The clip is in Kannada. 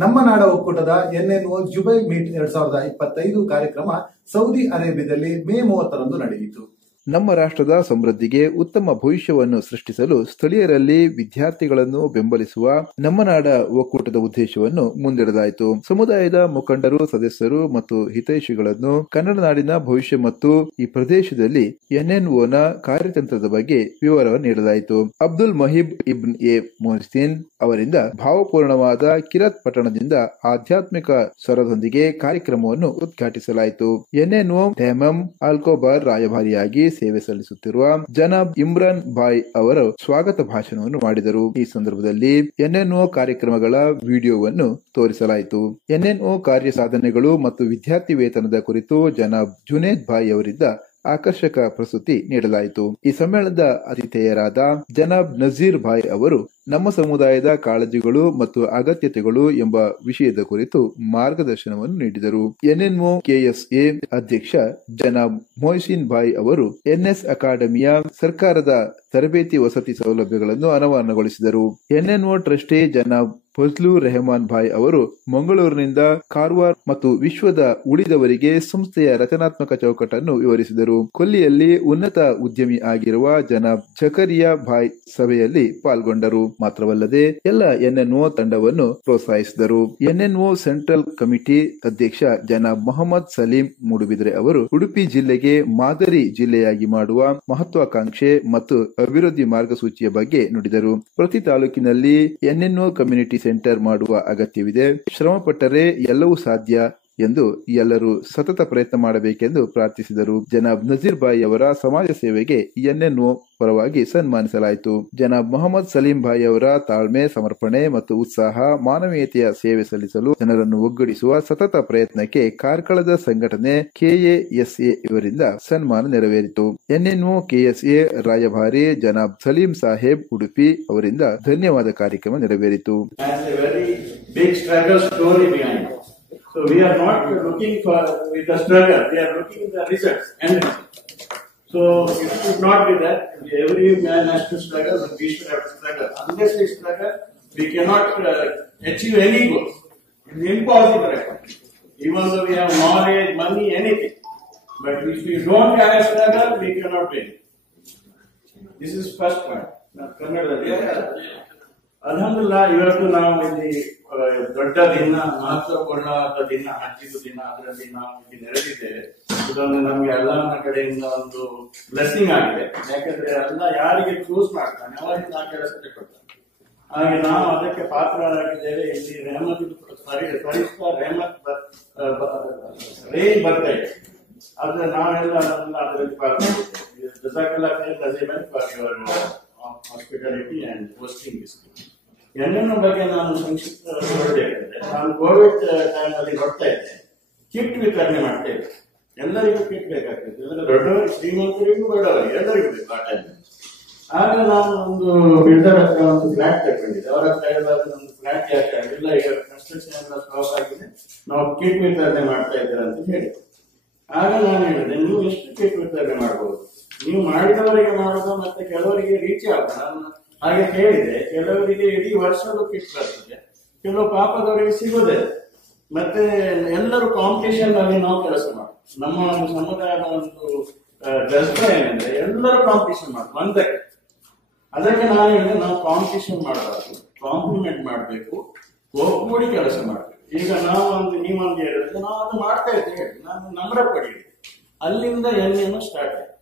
ನಮ್ಮ ನಾಡ ಒಕ್ಕೂಟದ ಎನ್ಎನ್ಒ ಜುಬೈ ಮೀಟ್ 2025 ಕಾರ್ಯಕ್ರಮ ಸೌದಿ ಅರೇಬಿಯಾದಲ್ಲಿ ಮೇ 30ರಂದು ನಡೆಯಿತು. ನಮ್ಮ ರಾಷ್ಟ್ರದ ಸಮೃದ್ಧಿಗೆ ಉತ್ತಮ ಭವಿಷ್ಯವನ್ನು ಸೃಷ್ಟಿಸಲು ಸ್ಥಳೀಯರಲ್ಲಿ ವಿದ್ಯಾರ್ಥಿಗಳನ್ನು ಬೆಂಬಲಿಸುವ ನಮ್ಮ ನಾಡ ಒಕ್ಕೂಟದ ಉದ್ದೇಶವನ್ನು ಮುಂದಿಡಲಾಯಿತು. ಸಮುದಾಯದ ಮುಖಂಡರು, ಸದಸ್ಯರು ಮತ್ತು ಹಿತೈಷಿಗಳನ್ನು ಕನ್ನಡ ನಾಡಿನ ಭವಿಷ್ಯ ಮತ್ತು ಈ ಪ್ರದೇಶದಲ್ಲಿ ಎನ್ಎನ್ಒನ ಕಾರ್ಯತಂತ್ರದ ಬಗ್ಗೆ ವಿವರವನ್ನು ನೀಡಲಾಯಿತು. ಅಬ್ದುಲ್ ಮಹೀಬ್ ಇಬ್ನ್ ಎ ಮೊಹ್ಸಿನ್ ಅವರಿಂದ ಭಾವಪೂರ್ಣವಾದ ಕಿರತ್ ಪಟ್ಟಣದಿಂದ ಆಧ್ಯಾತ್ಮಿಕ ಸ್ವರದೊಂದಿಗೆ ಕಾರ್ಯಕ್ರಮವನ್ನು ಉದ್ಘಾಟಿಸಲಾಯಿತು. ಎನ್ಎನ್ಒ ಡೇಮಂ ಆಲ್ಕೋಬಾರ್ ರಾಯಭಾರಿಯಾಗಿ ಸೇವೆ ಸಲ್ಲಿಸುತ್ತಿರುವ ಜನಾಬ್ ಇಮ್ರಾನ್ ಬಾಯ್ ಅವರು ಸ್ವಾಗತ ಭಾಷಣವನ್ನು ಮಾಡಿದರು. ಈ ಸಂದರ್ಭದಲ್ಲಿ ಎನ್ಎನ್ಒ ಕಾರ್ಯಕ್ರಮಗಳ ವಿಡಿಯೋವನ್ನು ತೋರಿಸಲಾಯಿತು. ಎನ್ಎನ್ಒ ಕಾರ್ಯ ಸಾಧನೆಗಳು ಮತ್ತು ವಿದ್ಯಾರ್ಥಿ ವೇತನದ ಕುರಿತು ಜನಾಬ್ ಜುನೇದ್ ಬಾಯ್ ಅವರಿಂದ ಆಕರ್ಷಕ ಪ್ರಸ್ತುತಿ ನೀಡಲಾಯಿತು. ಈ ಸಮ್ಮೇಳನದ ಅತಿಥೇಯರಾದ ಜನಾಬ್ ನಜೀರ್ ಭಾಯ್ ಅವರು ನಮ್ಮ ಸಮುದಾಯದ ಕಾಳಜಿಗಳು ಮತ್ತು ಅಗತ್ಯತೆಗಳು ಎಂಬ ವಿಷಯದ ಕುರಿತು ಮಾರ್ಗದರ್ಶನವನ್ನು ನೀಡಿದರು. ಎನ್ಎನ್ಒ ಕೆಎಸ್ಎ ಅಧ್ಯಕ್ಷ ಜನಾಬ್ ಮೊಹ್ಸಿನ್ ಭಾಯ್ ಅವರು ಎನ್ಎಸ್ ಅಕಾಡೆಮಿಯ ಸರ್ಕಾರದ ತರಬೇತಿ ವಸತಿ ಸೌಲಭ್ಯಗಳನ್ನು ಅನಾವರಣಗೊಳಿಸಿದರು. ಎನ್ಎನ್ಒ ಟ್ರಸ್ಟಿ ಜನಾಬ್ ಫಜ್ಲು ರೆಹಮಾನ್ ಭಾಯ್ ಅವರು ಮಂಗಳೂರಿನಿಂದ ಕಾರವಾರ ಮತ್ತು ವಿಶ್ವದ ಉಳಿದವರಿಗೆ ಸಂಸ್ಥೆಯ ರಚನಾತ್ಮಕ ಚೌಕಟ್ಟನ್ನು ವಿವರಿಸಿದರು. ಕೊಲ್ಲಿಯಲ್ಲಿ ಉನ್ನತ ಉದ್ಯಮಿ ಆಗಿರುವ ಜನಾಬ್ ಜಕರಿಯಾ ಭಾಯ್ ಸಭೆಯಲ್ಲಿ ಪಾಲ್ಗೊಂಡರು. ಮಾತ್ರವಲ್ಲದೆ ಎಲ್ಲ ಎನ್ಎನ್ಒ ತಂಡವನ್ನು ಪ್ರೋತ್ಸಾಹಿಸಿದರು. ಎನ್ಎನ್ಒ ಸೆಂಟ್ರಲ್ ಕಮಿಟಿ ಅಧ್ಯಕ್ಷ ಜನಾಬ್ ಮೊಹಮ್ಮದ್ ಸಲೀಂ ಮೂಡುಬಿದ್ರೆ ಅವರು ಉಡುಪಿ ಜಿಲ್ಲೆಗೆ ಮಾದರಿ ಜಿಲ್ಲೆಯಾಗಿ ಮಾಡುವ ಮಹತ್ವಾಕಾಂಕ್ಷೆ ಮತ್ತು ಅಭಿವೃದ್ಧಿ ಮಾರ್ಗಸೂಚಿಯ ಬಗ್ಗೆ ನುಡಿದರು. ಪ್ರತಿ ತಾಲೂಕಿನಲ್ಲಿ ಎನ್ಎನ್ಒ ಕಮ್ಯುನಿಟಿ ಸೆಂಟರ್ ಮಾಡುವ ಅಗತ್ಯವಿದೆ. ಶ್ರಮಪಟ್ಟರೆ ಎಲ್ಲವೂ ಸಾಧ್ಯ ಎಂದು ಎಲ್ಲರೂ ಸತತ ಪ್ರಯತ್ನ ಮಾಡಬೇಕೆಂದು ಪ್ರಾರ್ಥಿಸಿದರು. ಜನಾಬ್ ನಜೀರ್ ಭಾಯ್ ಅವರ ಸಮಾಜ ಸೇವೆಗೆ ಎನ್ಎನ್ಒ ಪರವಾಗಿ ಸನ್ಮಾನಿಸಲಾಯಿತು. ಜನಾಬ್ ಮೊಹಮ್ಮದ್ ಸಲೀಂ ಭಾಯ್ ಅವರ ತಾಳ್ಮೆ, ಸಮರ್ಪಣೆ ಮತ್ತು ಉತ್ಸಾಹ ಮಾನವೀಯತೆಯ ಸೇವೆ ಸಲ್ಲಿಸಲು ಜನರನ್ನು ಒಗ್ಗೂಡಿಸುವ ಸತತ ಪ್ರಯತ್ನಕ್ಕೆ ಕಾರ್ಕಳದ ಸಂಘಟನೆ ಕೆಎಎಸ್ಎ ಇವರಿಂದ ಸನ್ಮಾನ ನೆರವೇರಿತು. ಎನ್ಎನ್ಒ ಕೆಎಸ್ಎ ರಾಯಭಾರಿ ಜನಾಬ್ ಸಲೀಂ ಸಾಹೇಬ್ ಉಡುಪಿ ಅವರಿಂದ ಧನ್ಯವಾದ ಕಾರ್ಯಕ್ರಮ ನೆರವೇರಿತು. So we are not looking for with the struggle, we are looking at the results and so it should not be that every man has to struggle, but we should have to struggle. Unless we struggle, we cannot achieve any goals. It's impossible. Even though we have knowledge, money, anything, but if we don't have a struggle, we cannot win. This is first point. Now, Alhamdulillah, ಇವತ್ತು ನಾವು ಇಲ್ಲಿ ದೊಡ್ಡ ದಿನ, ಮಹತ್ವಪೂರ್ಣವಾದ ದಿನ, ಹಜ್ಜಿದು ದಿನ, ಅದರಲ್ಲಿ ನಾವು ಇಲ್ಲಿ ನೆರೆದಿದ್ದೇವೆ. ಇದೊಂದು ನಮ್ಗೆ ಎಲ್ಲರ ಕಡೆಯಿಂದ ಒಂದು ಬ್ಲೆಸ್ಸಿಂಗ್ ಆಗಿದೆ. ಯಾಕಂದ್ರೆ ಎಲ್ಲ ಯಾರಿಗೆ ಚೂಸ್ ಮಾಡ್ತಾನೆ ಅವರಿಗೆ ಆ ಕೆಲಸ ಕೊಡ್ತಾನೆ. ಹಾಗೆ ನಾವು ಅದಕ್ಕೆ ಪಾತ್ರರಾಗಿದ್ದೇವೆ. ಇಲ್ಲಿ ರೆಹಮತ್ ಫರಿಷ್ಠ ರೆಹಮತ್ ರೇಂಜ್ ಬರ್ತಾ ಇದೆ. ಆದ್ರೆ ನಾವೆಲ್ಲ ಅದರಲ್ಲಿ ಪಾಲ್ಗೊಂಡಿದ್ದೇವೆ. ಜಜಾಕಲ್ಲಾ ಖೈರ್ ನಜೀಮನ್ for your hospitality and hosting this. NNO ಬಗ್ಗೆ ನಾನು ಸಂಕ್ಷಿಪ್ತವಾಗಿ ನೋಡಬೇಕಾದ್ರೆ, ನಾನು ಕೋವಿಡ್ ಟೈಮ್ ಅಲ್ಲಿ ನೋಡ್ತಾ ಇದ್ದೆ, ಕಿಟ್ ವಿತರಣೆ ಮಾಡ್ತಾ ಇದ್ದೆ. ಎಲ್ಲರಿಗೂ ಕಿಟ್ ಬೇಕಾಗ್ತದೆ. ದೊಡ್ಡವರಿಗೆ, ಶ್ರೀಮಂತರಿಗೂ, ಬಡವರಿಗೆ ಎಲ್ಲರಿಗೂ ಬೇಕು ಆ ಟೈಮ್. ಆಗ ನಾನು ಒಂದು ಬಿಲ್ಡರ್ ಹತ್ರ ಒಂದು ಫ್ಲಾಟ್ ತಗೊಂಡಿದ್ದೆ. ಅವರ ಹತ್ರ ಹೇಳಿದಾಗ ಒಂದು ಫ್ಲಾಟ್ ಯಾಕೆ ಆಗಿಲ್ಲ, ಈಗ ಕನ್ಸ್ಟ್ರಕ್ಷನ್ ಎಲ್ಲ ಸ್ಟಾಪ್ ಆಗಿದೆ, ನಾವು ಕಿಟ್ ವಿತರಣೆ ಮಾಡ್ತಾ ಇದ್ದೀರಾ ಅಂತ ಹೇಳಿ. ಆಗ ನಾನು ಹೇಳಿದೆ, ನೀವು ಎಷ್ಟು ಕಿಟ್ ವಿತರಣೆ ಮಾಡಬಹುದು, ನೀವು ಮಾಡಿದವರಿಗೆ ಮಾಡೋದು ಮತ್ತೆ ಕೆಲವರಿಗೆ ರೀಚ್ ಆಗ. ನಾನು ಹಾಗೆ ಹೇಳಿದೆ, ಕೆಲವರಿಗೆ ಇಡೀ ವರ್ಷದ ಕಿಟ್ ಬರ್ತದೆ, ಕೆಲವು ಪಾಪದವರಿಗೆ ಸಿಗೋದೆ. ಮತ್ತೆ ಎಲ್ಲರೂ ಕಾಂಪಿಟೇಷನ್ ಅಲ್ಲಿ ನಾವು ಕೆಲಸ ಮಾಡೋದು. ನಮ್ಮ ಒಂದು ಸಮುದಾಯದ ಒಂದು ಜಜ್ಬಾ ಏನಂದ್ರೆ ಎಲ್ಲರೂ ಕಾಂಪಿಟೇಷನ್ ಮಾಡೋದು ಒಂದಕ್ಕೆ. ಅದಕ್ಕೆ ನಾನು ಹೇಳಿದೆ, ನಾವು ಕಾಂಪಿಟೇಷನ್ ಮಾಡಬಾರ್ದು, ಕಾಂಪ್ಲಿಮೆಂಟ್ ಮಾಡಬೇಕು, ಒಗ್ಗೂಡಿ ಕೆಲಸ ಮಾಡಬೇಕು. ಈಗ ನಾವು ಒಂದು ನೀವೊಂದು ಹೇಳಿದ್ರೆ ನಾವು ಅದು ಮಾಡ್ತಾ ಇದ್ದೇವೆ, ನಾನು ನಂಬರ್ ಪಡೀರಿ. ಅಲ್ಲಿಂದ ಎನ್ಎನ್ಒ ಸ್ಟಾರ್ಟ್ ಆಯ್ತು.